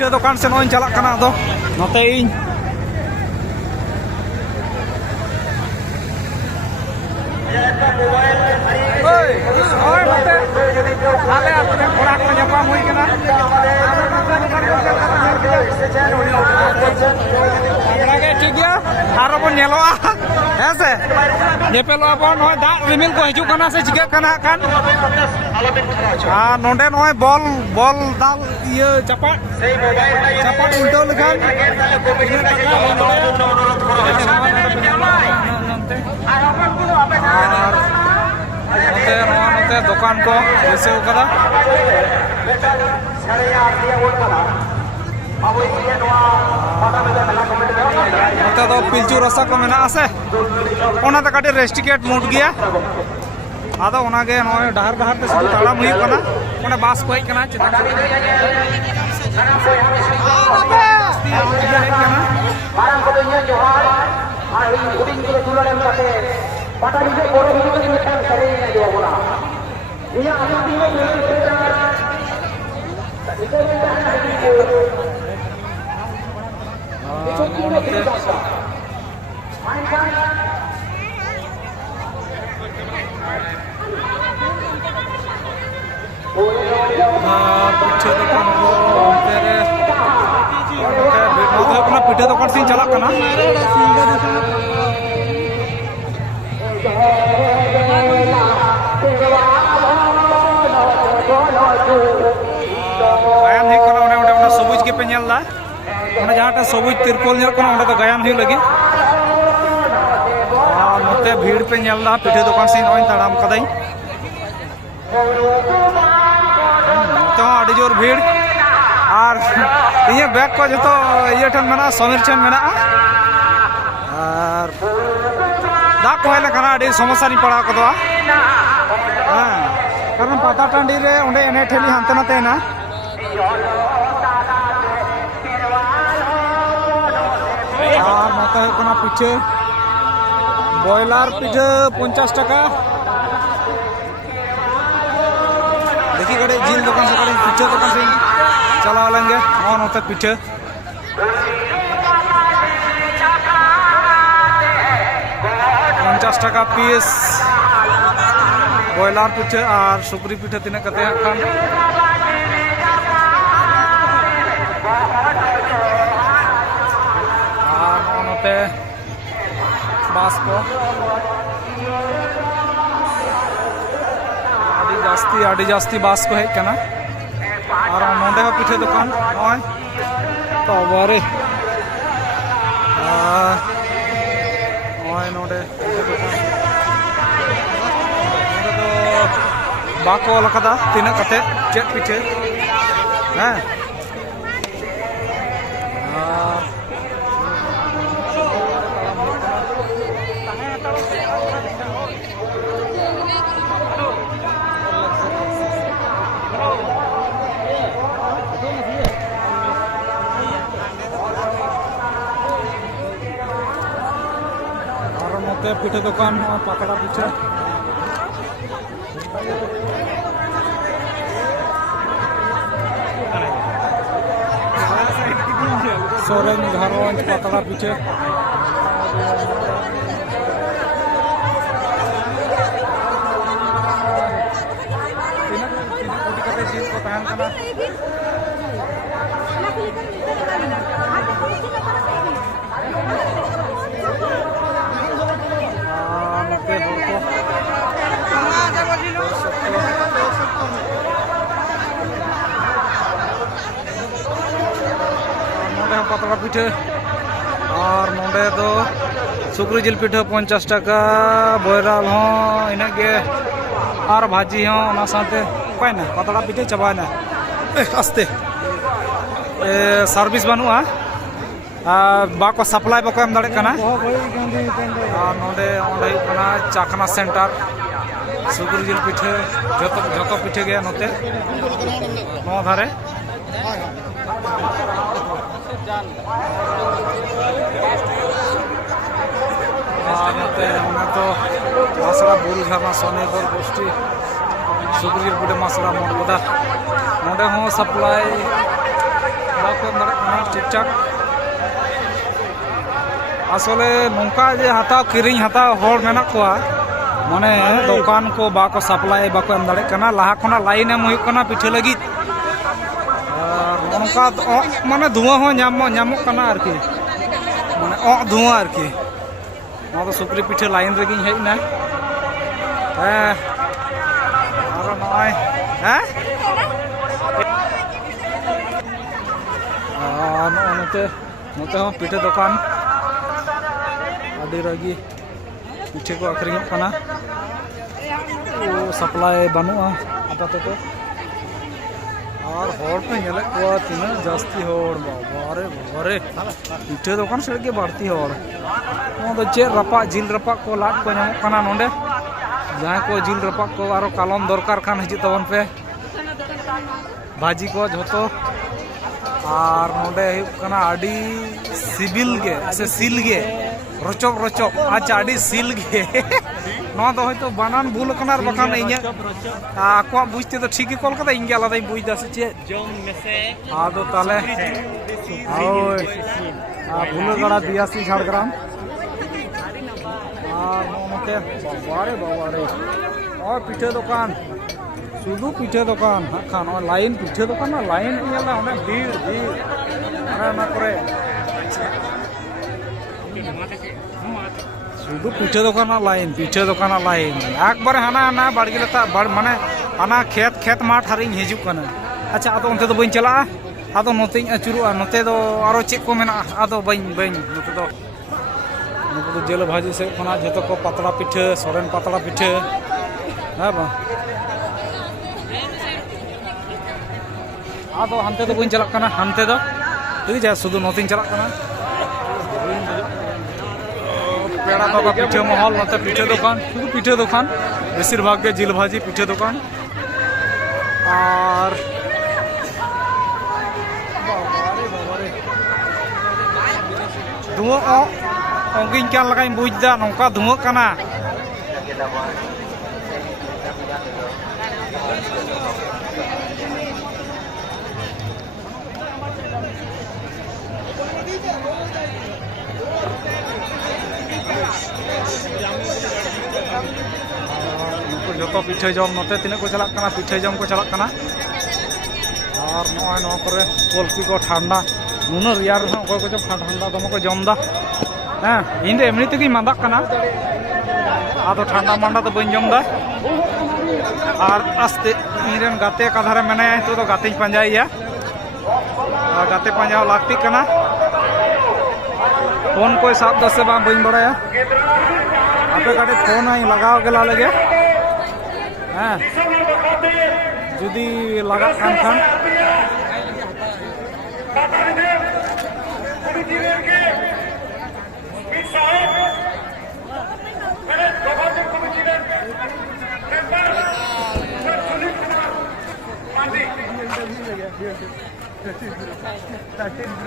पिठा दुकान से नोई चला कना दो नोते इन ओए ओए नोते आले अपने कोड़ा को जपा हुई कना ठीक गया आरो बन नेलोआ हेसे नेपेलोआ बन होय दा रिमिल को हिजु कना से चिका कना कान नोंडे नोय बॉल बॉल दाल ये चपा उल्टो लखान नोते दुकान को बैसे कदा नोते दो पिलचू रसा को मेना आसे ओना त काटे रेस्टिकेट मूड गया आदो ओनागे नोय डहार डहार ते सुदु ताड़ाम हुई कना ओने बास को हेज कना चिता मारंग को ᱤᱧ जोहार आर ᱤᱧ ᱦᱩᱰᱤᱧ ᱠᱚ ᱛᱩᱞᱟᱹ ᱮᱢ ᱠᱟᱛᱮ ᱯᱟᱴᱟ ᱵᱤᱡᱮ ᱵᱚᱲ ᱵᱤᱡᱮ ᱠᱚ ᱢᱤᱫᱴᱟᱝ ᱥᱮᱨᱮᱧ ᱟᱸᱡᱚᱢ ᱵᱚᱱᱟ ᱤᱧᱟᱹᱜ ᱟᱹᱛᱩ ᱫᱤᱥᱚᱢ ᱨᱮ पिठा दुकान से चला कना गायन हुई कना ओने ओने सबुज के पे नेलदा ओने जहां सबुज तिरपोल नेल कना ओने तो गायन हुई लगी नोते भीड़ पे नेलदा पिठा दुकान से नोई ताड़ाम कदाई तो आड़ी जोर भीड़ और ये बैग को जो तो ये ठन मेना समीर चंद मेना और दाग को हेले कना आड़ी समस्या नहीं पड़ा को हाँ कारण पता टांडी रे उन्हें एने ठेली हांते ना तेना और नोते है कोना पिठे बॉयलर पिठे 50 टाका देखिए कड़े जिल दुकान से कड़े पिठे दुकान से चला लेंगे और नोते पिठे 50 टाका पीस बॉयलर पिठे और सुकरी पिठे तीन कते खान और नोते बास को आड़ी जास्ती बास को हेज कना और नोंडे हो पिठे दुकान नय तो बारे नय नोंडे पिठे दुकान नोंडे तो बाको लकदा तीना कते चेक पिठे हैं पिठे दुकान पकड़ा पिठे सोरेन घरवंज पकड़ा पिठे जिल को तहन कना पतला पिठे और नोंडे दो सुकरी जिल पिठे 50 टाका बॉयराल हो इनगे और भाजी हो ना साथे ना पतला पिठे चबाना आस्ते सर्विस बनुआ बाको सप्लाई बाको एम दाड़े कना नोंडे ओंडे कना चाखना सेंटर सुकरी जिल पिठे जतो पिठे गया नोते नो धारे तो मसला बुरु झरना सोनेगर गोष्ठी सुकरी पिठे मसला मोटबदा नोडे हो सप्लाई बाको एम दाड़े कना ठीक ठाक आसले नौका जे हताव किरिंग हताव होड़ मेना कोआ माने दुकान को बाको सप्लाई बाको एम दाड़े कना लाहा खना लाइन एम हुई कना पिठे लगी नौका माने धुआं हो नामो कना आरकी माने धुआं आरकी ना तो सुक्री पिठे लाइन रेगी हेजना और नय हैं नोते नोते हो पिठे दुकान आदि रगी पिठे को आखरिंग कना सप्लाई बनुआ आपातत और होड़ पे नेले को तीना जास्ती होड़ बाबारे बाबारे पिठे दुकान से के बढ़ती होड़ तो चे रपा जिल रपा को लाट को नामो कना नोंडे जहां को जिल रपा को आरो कालम दरकार खान हिजु तबन पे भाजी को झोतो और नोंडे कना आडी सिबिल गे से सिल गे रचक रचक अच्छा आडी सिल गे नो तो होयतो बानान भूल कना बखान इኛ आको बुझते तो ठीक कॉल कदा इंगे आलादा बुझ दासे चे जम मेसे आदो ताले ओय भूलगड़ा 82 झाड़ग्राम और नोते बाबारे बाबारे और पिठे दुकान शुद्ध पिठे दुकान खान लाइन पिठे दुकान ना लाइन नेला ओने भीड़ भीड़ अरे ना करे शुद्ध पिठे दुकान लाइन एक बार हाना हाना बाड़गी लता माने हाना खेत खेत माठ हरिंग हिजु कना अच्छा आदो ओनते दो बइन चला आदो नोतेኝ अचुरुआ नोते दो आरो चेक को मेना आदो बइन नोते दो जेल भाजी से खना जतो को पतला पिठे सोरेन पतला पिठे हां बा आदो हनते दो बइन चला कना हनते दो ठीक है शुद्ध नोतेኝ चला कना पेड़ा बाबा पिठे महल नते पिठे दुकान शुद्ध पिठे दुकान बेसिर भाग के जिल भाजी पिठे दुकान और धुआं ओंगिन क्या लगाई बुझदा नौका धुआं कना जो पिठे जम नोते तीन को चला पिठे जम को चला और नॉय करे कल्पी को ठंडा नुन रियार अको को ठंडा दम को जमदा हाँ इन एमनी तक मादा आदो ठंडा मांडा तो बन जमदा और आस्ते इन गाते कधारे मेना तो गाते पाजाइया गाते पाजा लाक्ति फोन को साब दसे बा बन बड़ाया आपे काटे फोन आई लगाव गेला लगे हाँ जुदी लगा खान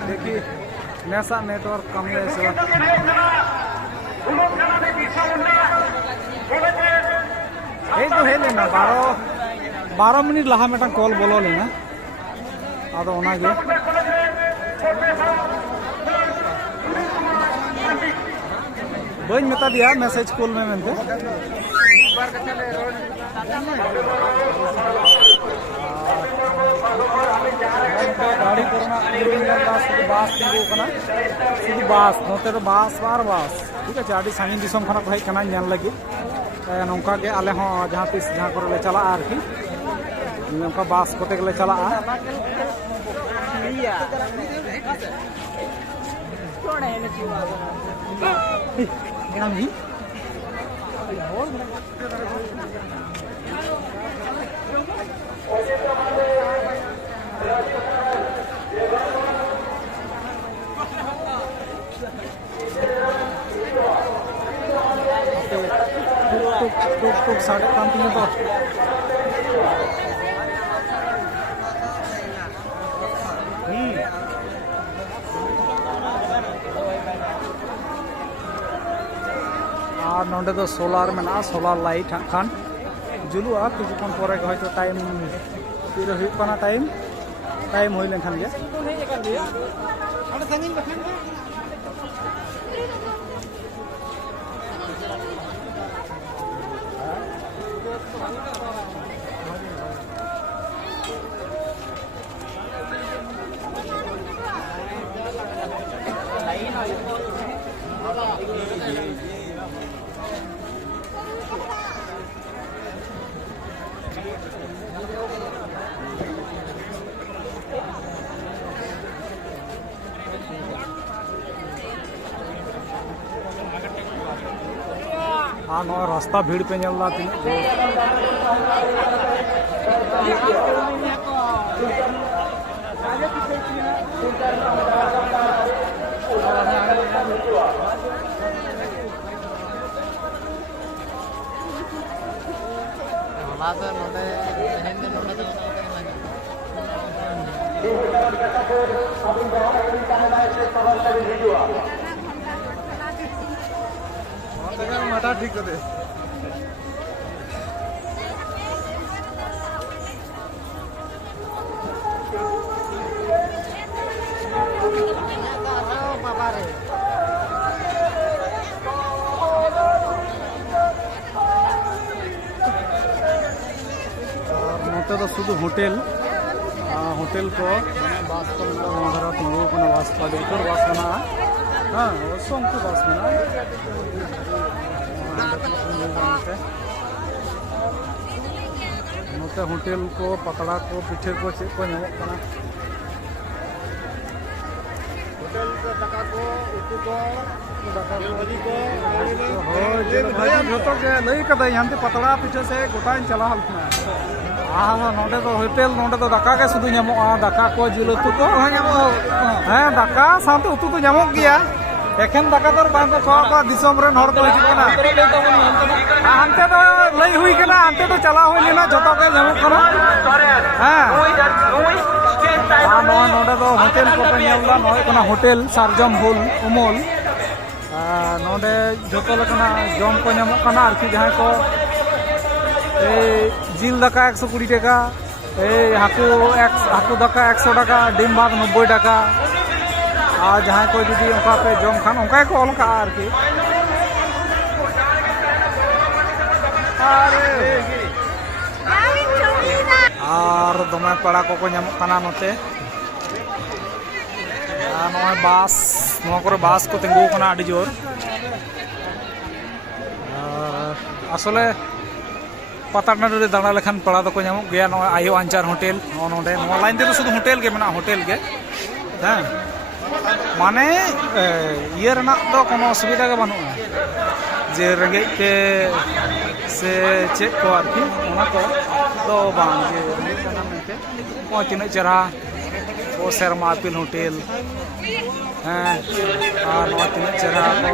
देखिए नैसा नेटवर्क कम है तो है लेना 12 मिनट लहा मेटा कॉल बोलो लेना आदो ओना गे बन मेता दिया मैसेज कॉल में मेनते गाड़ी करना बास तीगू कना शुद्ध बास नोते तो बास ठीक है आड़ी सागिन दिसम खना हेज कना नेल लगी नौका के आले हो जहाँ तीस जहाँ को ले चला आरकी नौका बास कोते के ले चला टुक साढ़े काम तीन तो और नोंडे तो सोलार में सोलार लाइट खान जुलूआ किछुक्षण पर टाइम तीर टाइम टाइम हो लेखान गे रास्ता भीड़ पे चलना तीन ठीक है तो शुद्ध होटेल होटेल को बास को बास को बास बना हाँ उनको बास बना होटेल को पकड़ा को पिठे को चेक को नामों होटेल दाका को उतु को दाका भाजी को जो के लई कदा यहांते पतड़ा पिठे से गोटाइन चला हलना नोडे तो होटेल नोडे तो दाका के सुदु नामों दाका को जिल उतु को हाँ दाका साथ उतु तो नामों गया एखेन दाका तो बांग को खवा दिसम रेन हर को हिजुकना हांते तो लई हुई कना हांते तो चला हुई लेना जतो के नामों कना हां नोडे तो होटेल को पे नेलदा नोय कना होटेल सारजम हुल उमोल नोडे जतो लकना जम को नामों कना आरकी जहां को जिल दाका 120 टाका हाकू दाका 100 टाका डिम भात 90 टाका और जहाँ को जुदी उनका पे जम खान उनका को ऑल का आरकी और दमे पड़ा को नामों कना नोते बास बास को तिंगू कना आडी जोर आसले पाताड़नाडु रे दाड़ा लेखान पड़ा दो नामों गया आयो आंचार होटेल नोडे लाइन ते शुद्ध होटेल के मेना होटेल के हाँ माने ये रना तो कोनो असुविधा के बानुआ जे रेंगे के से चेक को आरकी ओना को तो बांग जे रेंगे कना मेनते को तिना चरा ओ शर्मा अपील होटेल हैं और नो तिना चरा को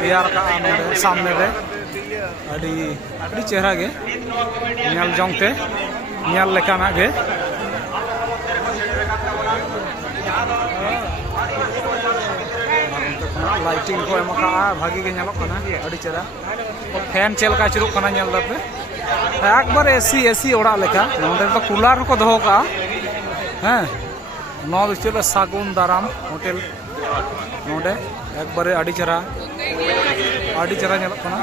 तैयार का नोडे सामने रे अड़ी चेहरा गे न्याल जोंगते न्याल लेकाना गे लाइटिंग को एमका भागी के नेलो कना अड़ी चेहरा फैन चेल का चुरुक कना नेल दापे एक बार एसी ओड़ा लेका नोंडे तो कूलर को दोहो का हैं नो बिचले सागुन दाराम होटेल नोंडे एक बार अड़ी चेहरा नेलो कना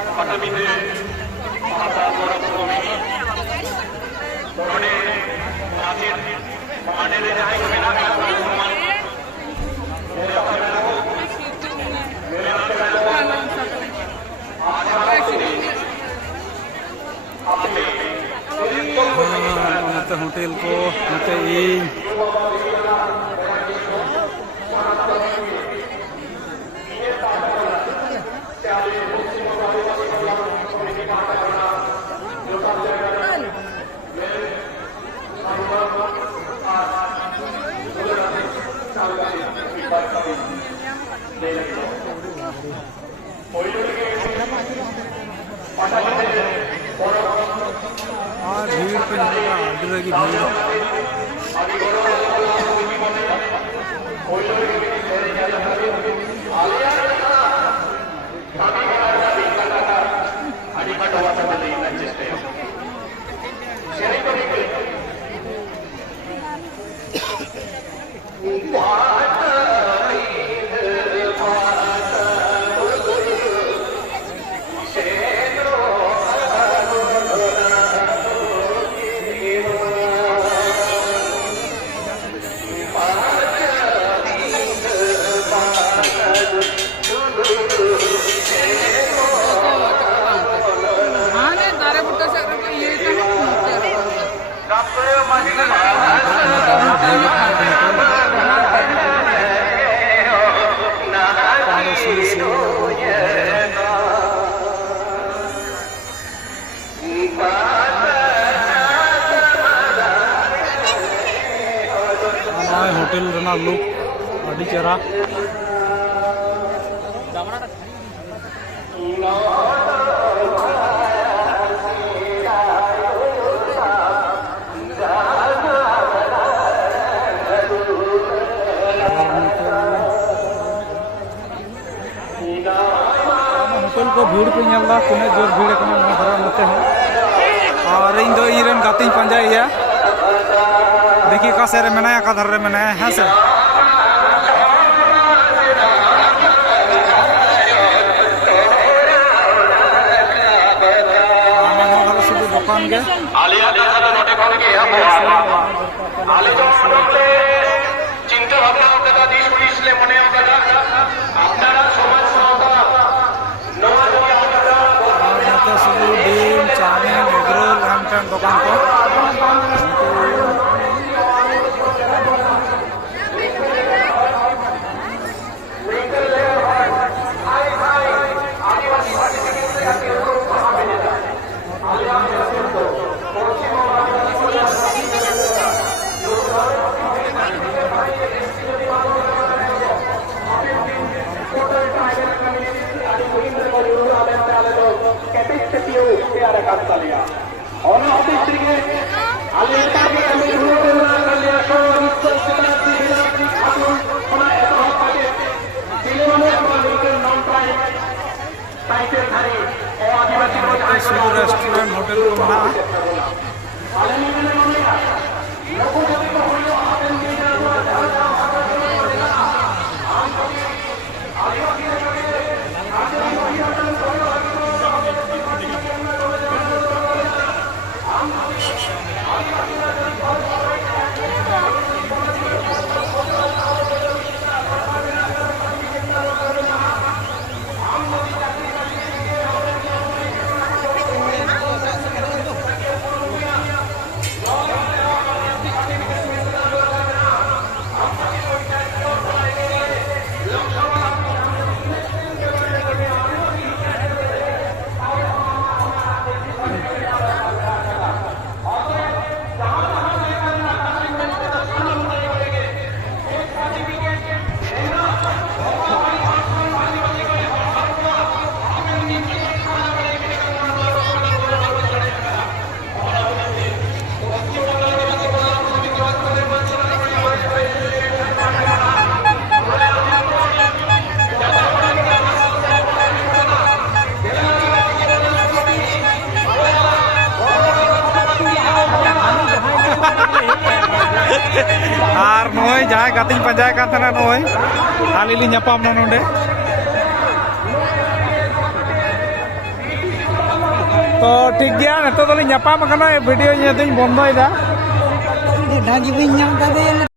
होटेल को भीड़ पे की भीड़ ᱟᱹᱰᱤ ᱪᱮᱦᱨᱟ होटल को भीड़ को ñalda तीन जोर भीड़ कना धरा नते हैं और इन दो इरन गाती पंजाइया देखिए का सेरे मेनाया का धर रे मेनाया है से दुकान के आलिया दादा नोटे कोन के हम आले जो मनले चिंता भावना कदा दिस पुलिसले मने कदा আপনারা সমাজ সংস্থা নওয়া तो सुबह डीम चाउमीन एगरोल हमटन दुकान को रेस्टोरेंट होटल को बना और नोय जहां गातिन पंजाय का थाना नोय हाली ली ᱧᱟᱯᱟᱢ ना नोंडे तो ठीक गया नतो तो ली ᱧᱟᱯᱟᱢ ᱠᱟᱱᱟ वीडियो ᱧᱮᱞ ᱫᱤᱧ बंदᱚᱭ दा ढांजी बिन ᱧᱟᱢ ᱠᱟᱫᱮ